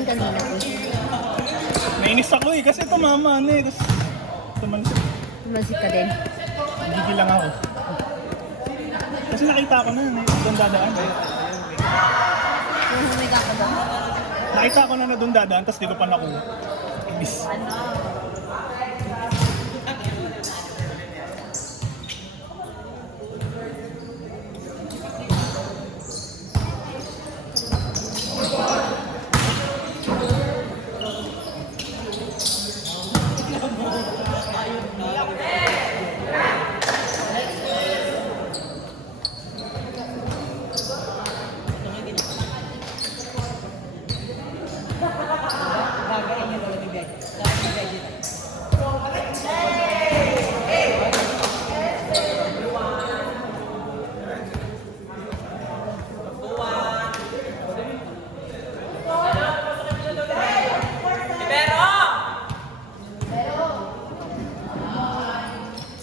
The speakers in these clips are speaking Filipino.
din kanina po. Nainis ako eh, kasi tumama na eh. Tapos tumalsik. Tumalsik ka din. Gigil lang ako. Kasi nakita ko na, doon dadaan. Yung humiga ka ba? Nakita ko na doon dadaan, tapos di ko pa nakuha. Inis.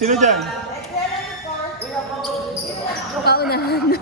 Sino dyan? Paunahan.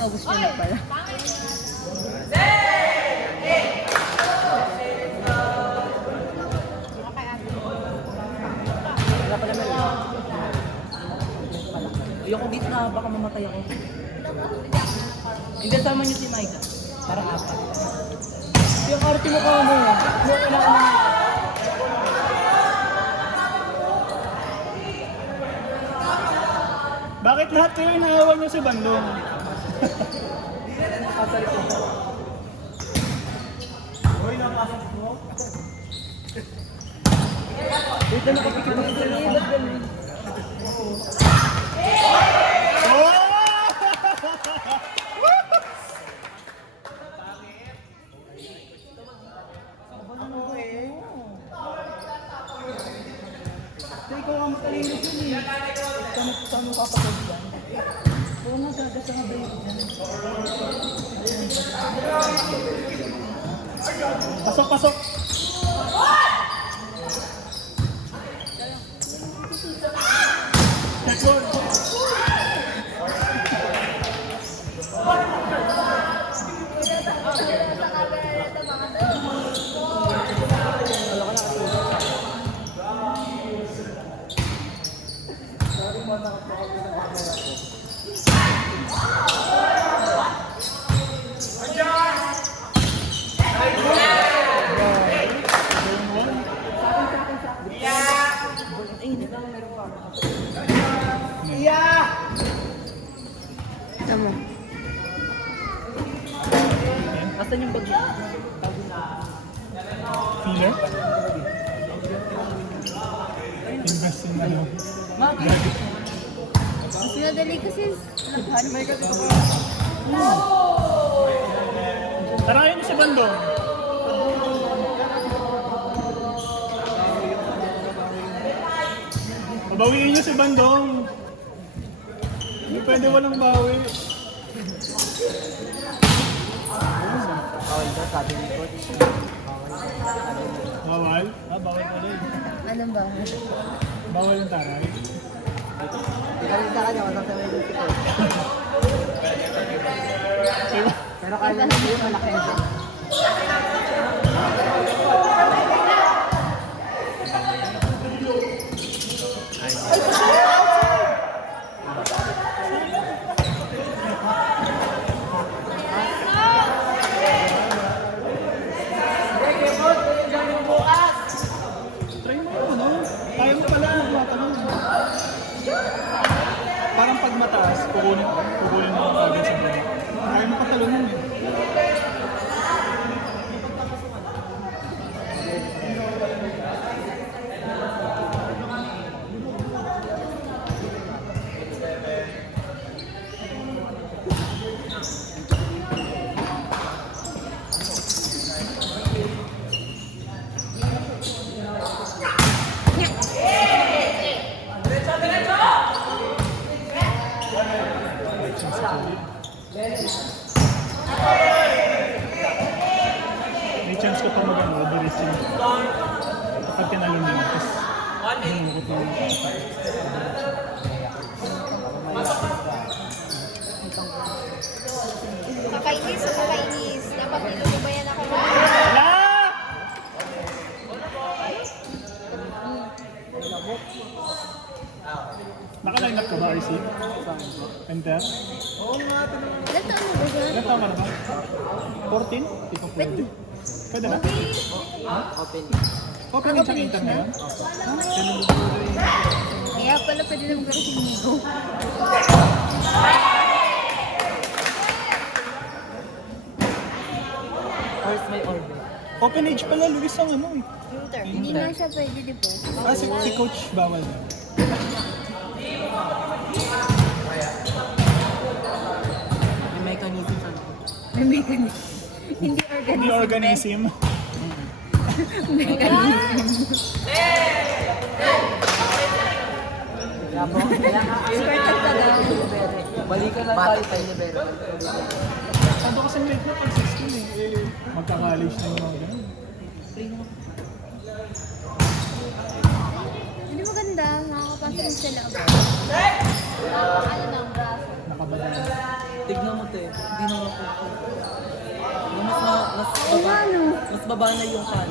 Naubos mo na pala. Ayoko dito na, baka mamatay ako. Hindi, sama niyo si Micah. Parang apat. Yung arte mo ka mo. Yung kailangan na. Bakit lahat kayo inaawan niyo si Bandong? Uy, napasok mo. Dito nakapikit mo sa libat ganun. Ikaw ang matalino dyan eh. Saan mo papagod yan? Oo nga, gagas ang abay yan. Pasok, pasok! Checkboard! Tama. Asan yung bag mo? Feeler? Invest in ano? Mas nadali kasi laban. Tarayan niyo si Bandong. Pabawiin niyo si Bandong. Hindi pwede walang bawi. Bawal ba? Sabi ni Coach. Bawal? Bawal pa rin. Anong ba? Bawal yung taray. Galing sa kanya, walang sabi ni Coach. Pero kaya na yung malaki. Ay, Kukunin mo agad sa mga. Kaya mo patalunin eh. May chance ko pa mag-ano, diretsin. Kapag tinalo nila, tapos hinukot na yung Kakainis, kakainis. Dapat nilulubayan ako. Wala! Naka-line up ka ba, RC? Enter? Ilan taon mo ba dyan? Ilan tama na ba? 14? Di pa pwede. Pwede na? Open din sa inter na yun? Kaya pala pwede na magkaroon si Nigo. First may order. Open age pala, Luis ang ano eh. Hindi na siya pwede, di ba? Ah, si coach bawal. May mechanism sa loob. May mechanism. Hindi Hindi organism. organism. Mechanism. Squirtle ka daw. Balikan lang tayo tayo ni Bero. Saan kasi late na pag 16 eh. Magka-college na yung mga ganun. Hindi maganda. Makakapasok sa loob. Ano na ang braso? Nakabadala. Tignan mo te, hindi na ako. Oo nga, no? Mas baba na yung kan.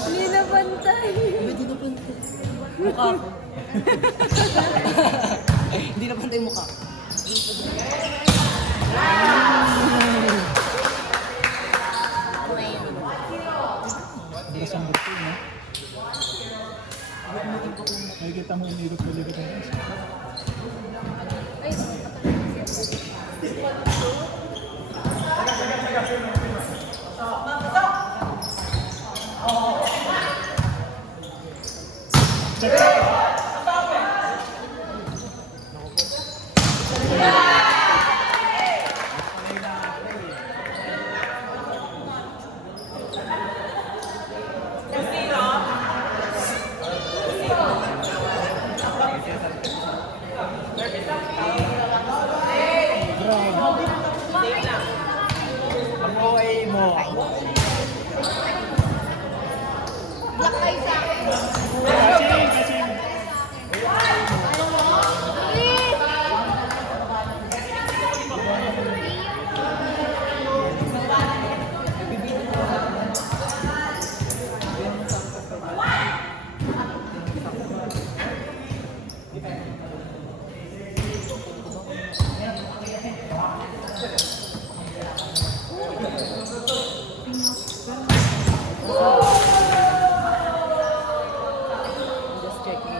Hindi na pantay. Hindi na pantay. Mukha ko. Hindi na pantay mukha. Bilis ang bukto, no? Nakikita mo yung nirot ulit ito. Ay, Check, check. Grabe. Ako ay mo. black eye sa akin. Kasing. Just checking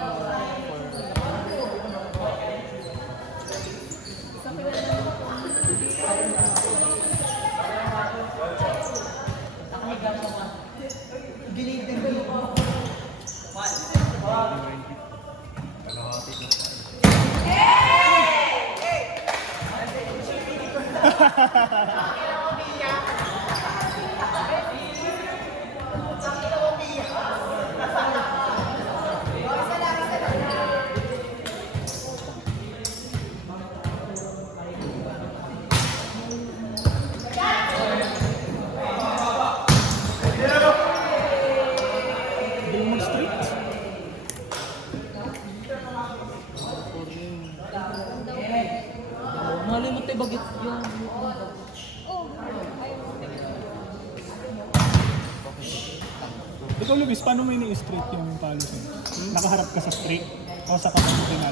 Gilmore Street. Malay mo tayo bagit yung... Ikaw, Luis, paano mo ini-street yung policy? Nakaharap ka sa street o sa kapatid na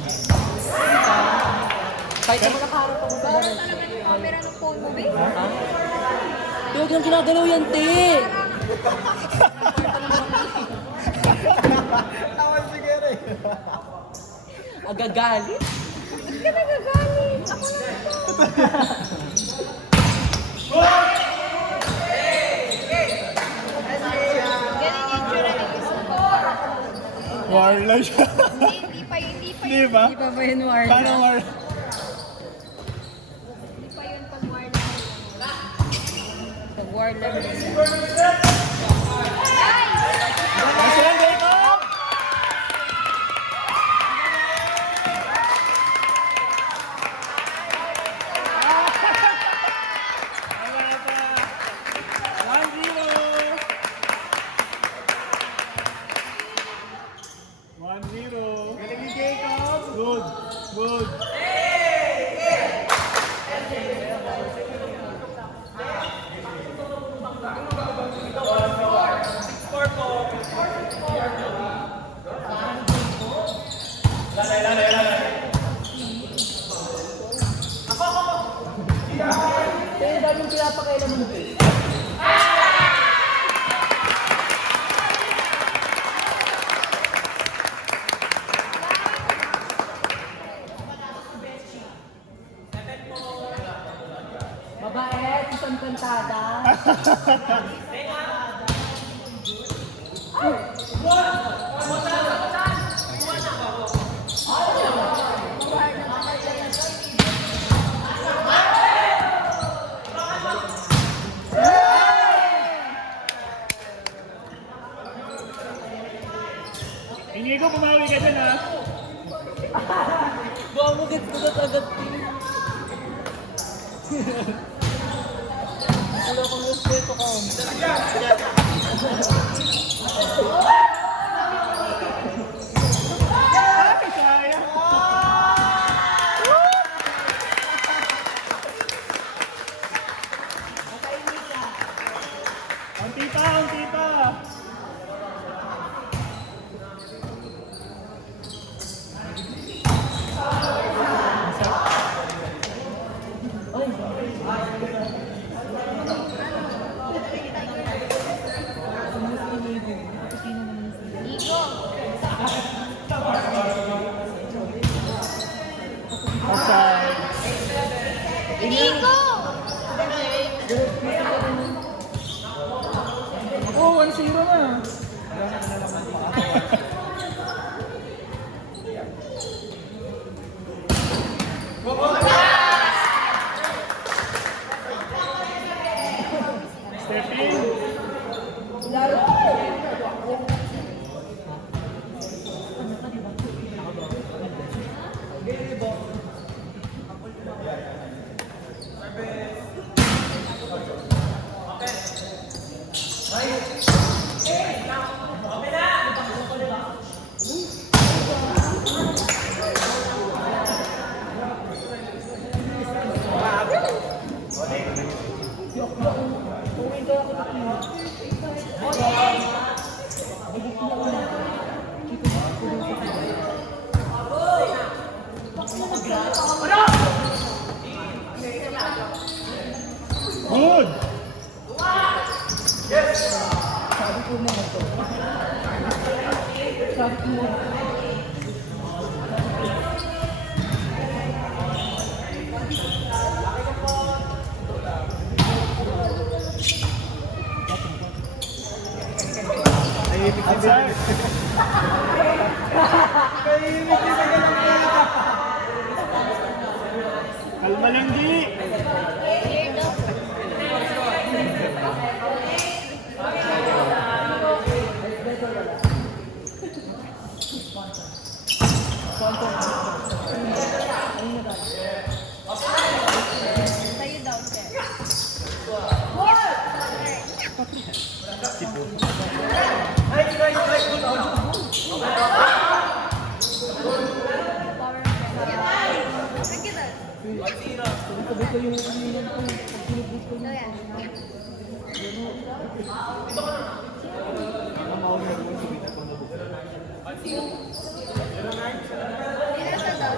Kahit naman nakaharap ako sa Parang baril. talaga yung camera ng phone mo, babe. Ha? Huwag nang ginagalaw yan, te! Agagalit? ka nagagalit. Ako na ito. Galing yung tsura ng isang ko. Warla siya. Hindi pa Di ba? Di pa ba yun, Warna? Paano war? Hindi pa yun pag war na. Pag war lang din. Kasi lang, Jacob! Wala pa. 1-0. 1-0. Galing ni Jacob. Good. Good. Kaya dahil yung pinapakailan mo. Babae, isang kantada. Inigo, pumawi ka dyan ha. Bumugit ko na agad. Wala kong respeto ko. Sayang. Unti pa, unti pa. Nico. Aside. Nico! Oh, 1-0 na. Step in. Good. Outside. Kalma lang, Di. Cleared up. Tayo daw, sir. Power of Sabi ko yung umiinom ko. So, yan. Ilan sa daw?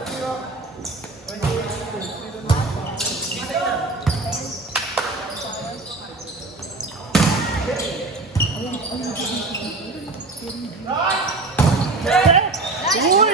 Uy!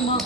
Ma.